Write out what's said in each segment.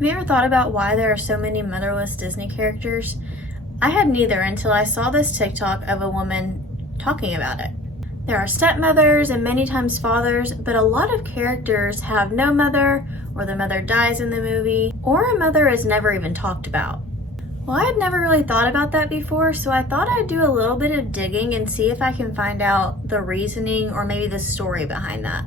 Have you ever thought about why there are so many motherless Disney characters? I had neither until I saw this TikTok of a woman talking about it. There are stepmothers and many times fathers, but a lot of characters have no mother, or the mother dies in the movie, or a mother is never even talked about. Well, I had never really thought about that before, so I thought I'd do a little bit of digging and see if I can find out the reasoning or maybe the story behind that.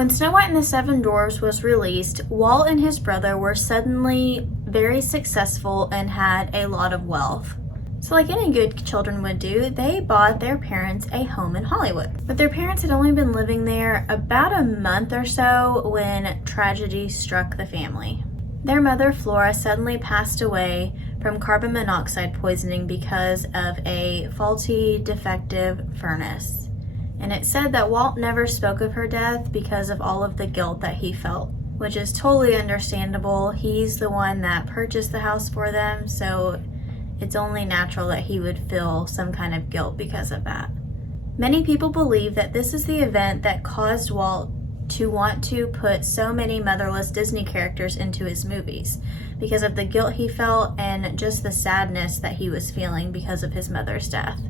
When Snow White and the Seven Dwarfs was released, Walt and his brother were suddenly very successful and had a lot of wealth. So like any good children would do, they bought their parents a home in Hollywood. But their parents had only been living there about a month or so when tragedy struck the family. Their mother, Flora, suddenly passed away from carbon monoxide poisoning because of a faulty, defective furnace. And it said that Walt never spoke of her death because of all of the guilt that he felt, which is totally understandable. He's the one that purchased the house for them, so it's only natural that he would feel some kind of guilt because of that. Many people believe that this is the event that caused Walt to want to put so many motherless Disney characters into his movies because of the guilt he felt and just the sadness that he was feeling because of his mother's death.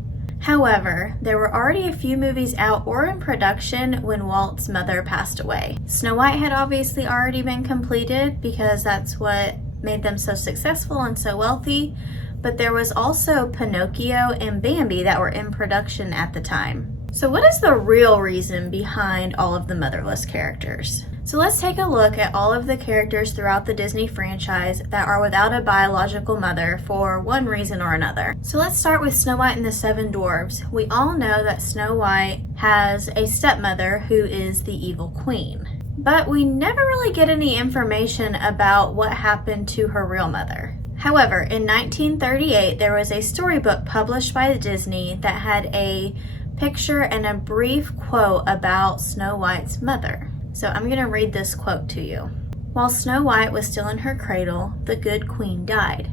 However, there were already a few movies out or in production when Walt's mother passed away. Snow White had obviously already been completed because that's what made them so successful and so wealthy, but there was also Pinocchio and Bambi that were in production at the time. So what is the real reason behind all of the motherless characters? So let's take a look at all of the characters throughout the Disney franchise that are without a biological mother for one reason or another. So let's start with Snow White and the Seven Dwarfs. We all know that Snow White has a stepmother who is the evil queen, but we never really get any information about what happened to her real mother. However, in 1938, there was a storybook published by Disney that had a picture and a brief quote about Snow White's mother. So I'm going to read this quote to you. While Snow White was still in her cradle, the good queen died.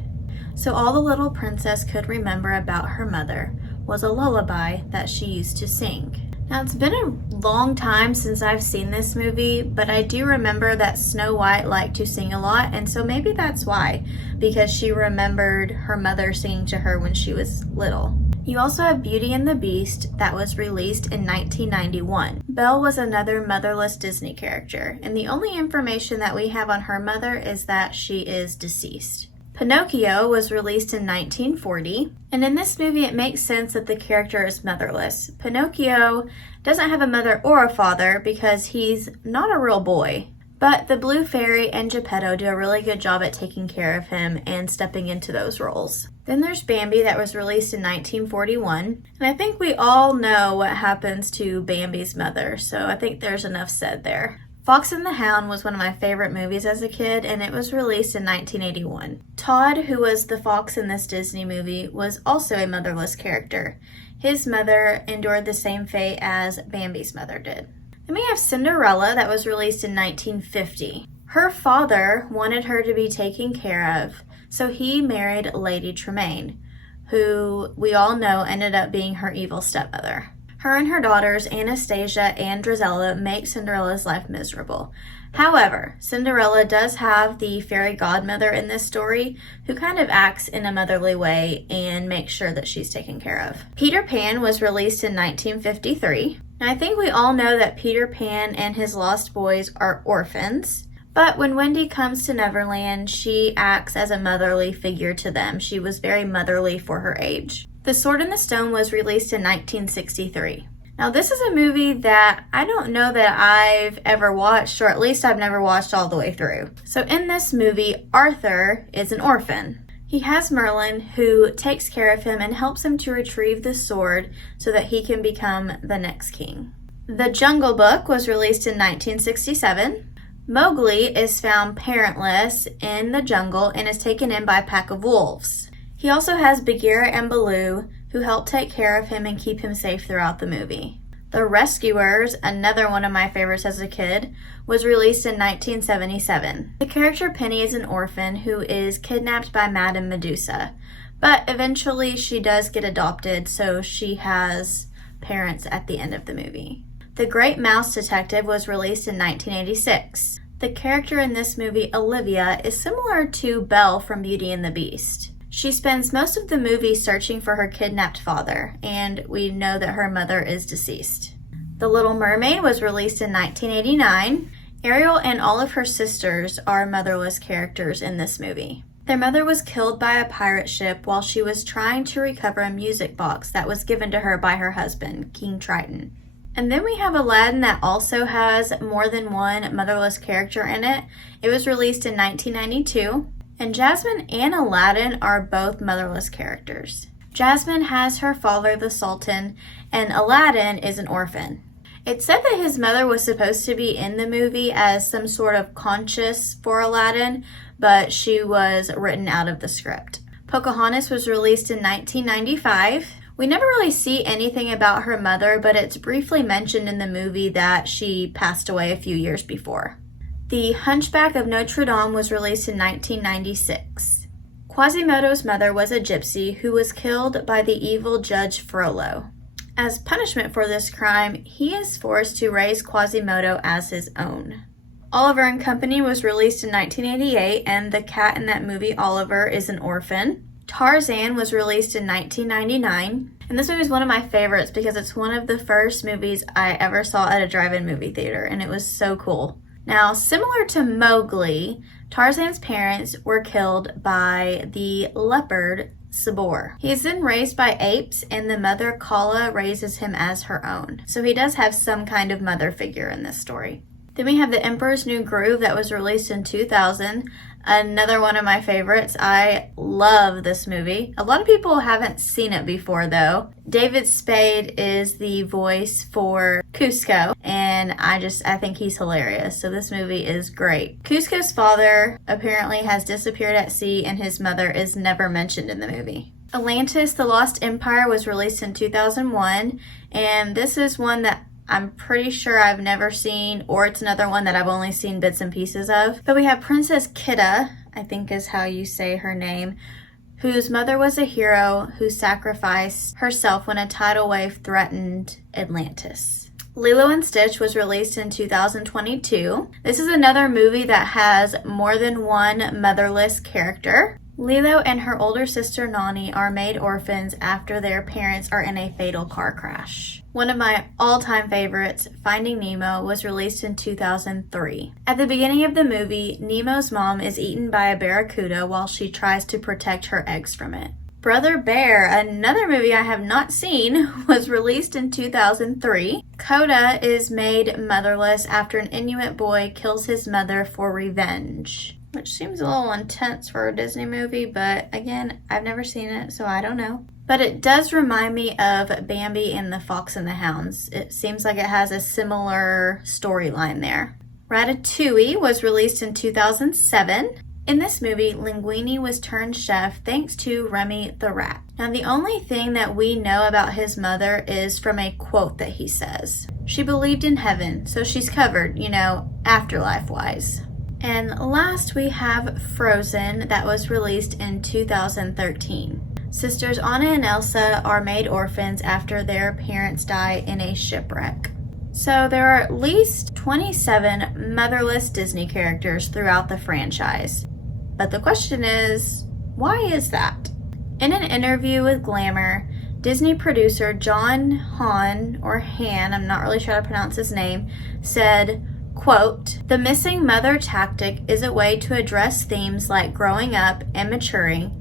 So all the little princess could remember about her mother was a lullaby that she used to sing. Now, it's been a long time since I've seen this movie, but I do remember that Snow White liked to sing a lot, and so maybe that's why, because she remembered her mother singing to her when she was little. You also have Beauty and the Beast that was released in 1991. Belle was another motherless Disney character, and the only information that we have on her mother is that she is deceased. Pinocchio was released in 1940, and in this movie it makes sense that the character is motherless. Pinocchio doesn't have a mother or a father because he's not a real boy, but the Blue Fairy and Geppetto do a really good job at taking care of him and stepping into those roles. Then there's Bambi that was released in 1941, and I think we all know what happens to Bambi's mother, so I think there's enough said there. Fox and the Hound was one of my favorite movies as a kid, and it was released in 1981. Todd, who was the fox in this Disney movie, was also a motherless character. His mother endured the same fate as Bambi's mother did. Then we have Cinderella that was released in 1950. Her father wanted her to be taken care of, so he married Lady Tremaine, who we all know ended up being her evil stepmother. Her and her daughters, Anastasia and Drizella, make Cinderella's life miserable. However, Cinderella does have the fairy godmother in this story who kind of acts in a motherly way and makes sure that she's taken care of. Peter Pan was released in 1953. Now, I think we all know that Peter Pan and his lost boys are orphans, but when Wendy comes to Neverland, she acts as a motherly figure to them. She was very motherly for her age. The Sword in the Stone was released in 1963. Now, this is a movie that I don't know that I've ever watched, or at least I've never watched all the way through. So in this movie, Arthur is an orphan. He has Merlin, who takes care of him and helps him to retrieve the sword so that he can become the next king. The Jungle Book was released in 1967. Mowgli is found parentless in the jungle and is taken in by a pack of wolves. He also has Bagheera and Baloo, who help take care of him and keep him safe throughout the movie. The Rescuers, another one of my favorites as a kid, was released in 1977. The character Penny is an orphan who is kidnapped by Madame Medusa. But eventually she does get adopted, so she has parents at the end of the movie. The Great Mouse Detective was released in 1986. The character in this movie, Olivia, is similar to Belle from Beauty and the Beast. She spends most of the movie searching for her kidnapped father, and we know that her mother is deceased. The Little Mermaid was released in 1989. Ariel and all of her sisters are motherless characters in this movie. Their mother was killed by a pirate ship while she was trying to recover a music box that was given to her by her husband, King Triton. And then we have Aladdin that also has more than one motherless character in it. It was released in 1992, and Jasmine and Aladdin are both motherless characters. Jasmine has her father, the Sultan, and Aladdin is an orphan. It's said that his mother was supposed to be in the movie as some sort of conscience for Aladdin, but she was written out of the script. Pocahontas was released in 1995. We never really see anything about her mother, but it's briefly mentioned in the movie that she passed away a few years before. The Hunchback of Notre Dame was released in 1996. Quasimodo's mother was a gypsy who was killed by the evil Judge Frollo. As punishment for this crime, he is forced to raise Quasimodo as his own. Oliver and Company was released in 1988, and the cat in that movie, Oliver, is an orphan. Tarzan was released in 1999, and this movie is one of my favorites because it's one of the first movies I ever saw at a drive-in movie theater, and it was so cool. Now, similar to Mowgli, Tarzan's parents were killed by the leopard Sabor. He is then raised by apes, and the mother Kala raises him as her own. So he does have some kind of mother figure in this story. Then we have The Emperor's New Groove that was released in 2000. Another one of my favorites. I love this movie. A lot of people haven't seen it before though. David Spade is the voice for Cusco, and I think he's hilarious. So this movie is great. Cusco's father apparently has disappeared at sea, and his mother is never mentioned in the movie. Atlantis, The Lost Empire was released in 2001, and this is one that I'm pretty sure I've never seen, or it's another one that I've only seen bits and pieces of. But we have Princess Kidda, I think is how you say her name, whose mother was a hero who sacrificed herself when a tidal wave threatened Atlantis. Lilo and Stitch was released in 2022. This is another movie that has more than one motherless character. Lilo and her older sister Nani are made orphans after their parents are in a fatal car crash. One of my all-time favorites, Finding Nemo, was released in 2003. At the beginning of the movie, Nemo's mom is eaten by a barracuda while she tries to protect her eggs from it. Brother Bear, another movie I have not seen, was released in 2003. Coda is made motherless after an Inuit boy kills his mother for revenge, which seems a little intense for a Disney movie, but again, I've never seen it, so I don't know. But it does remind me of Bambi and the Fox and the Hounds. It seems like it has a similar storyline there. Ratatouille was released in 2007. In this movie, Linguini was turned chef thanks to Remy the Rat. Now, the only thing that we know about his mother is from a quote that he says. She believed in heaven, so she's covered, afterlife-wise. And last, we have Frozen that was released in 2013. Sisters Anna and Elsa are made orphans after their parents die in a shipwreck. So there are at least 27 motherless Disney characters throughout the franchise. But the question is, why is that? In an interview with Glamour, Disney producer John Han, I'm not really sure how to pronounce his name, said, quote, "The missing mother tactic is a way to address themes like growing up and maturing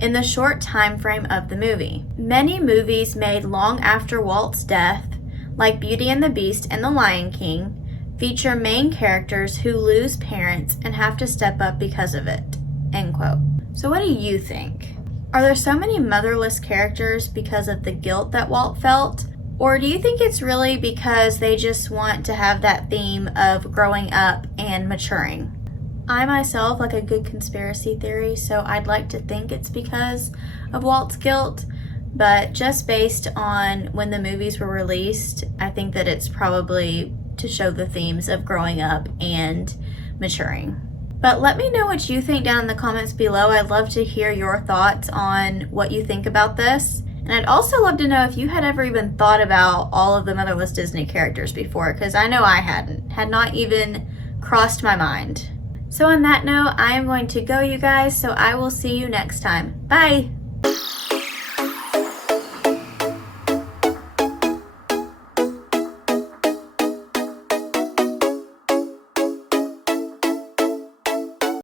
in the short time frame of the movie. Many movies made long after Walt's death, like Beauty and the Beast and The Lion King, feature main characters who lose parents and have to step up because of it." End quote. So what do you think? Are there so many motherless characters because of the guilt that Walt felt? Or do you think it's really because they just want to have that theme of growing up and maturing? I myself like a good conspiracy theory, so I'd like to think it's because of Walt's guilt, but just based on when the movies were released, I think that it's probably to show the themes of growing up and maturing. But let me know what you think down in the comments below. I'd love to hear your thoughts on what you think about this. And I'd also love to know if you had ever even thought about all of the Motherless Disney characters before, because I know I had not even crossed my mind. So on that note, I am going to go, you guys, so I will see you next time. Bye!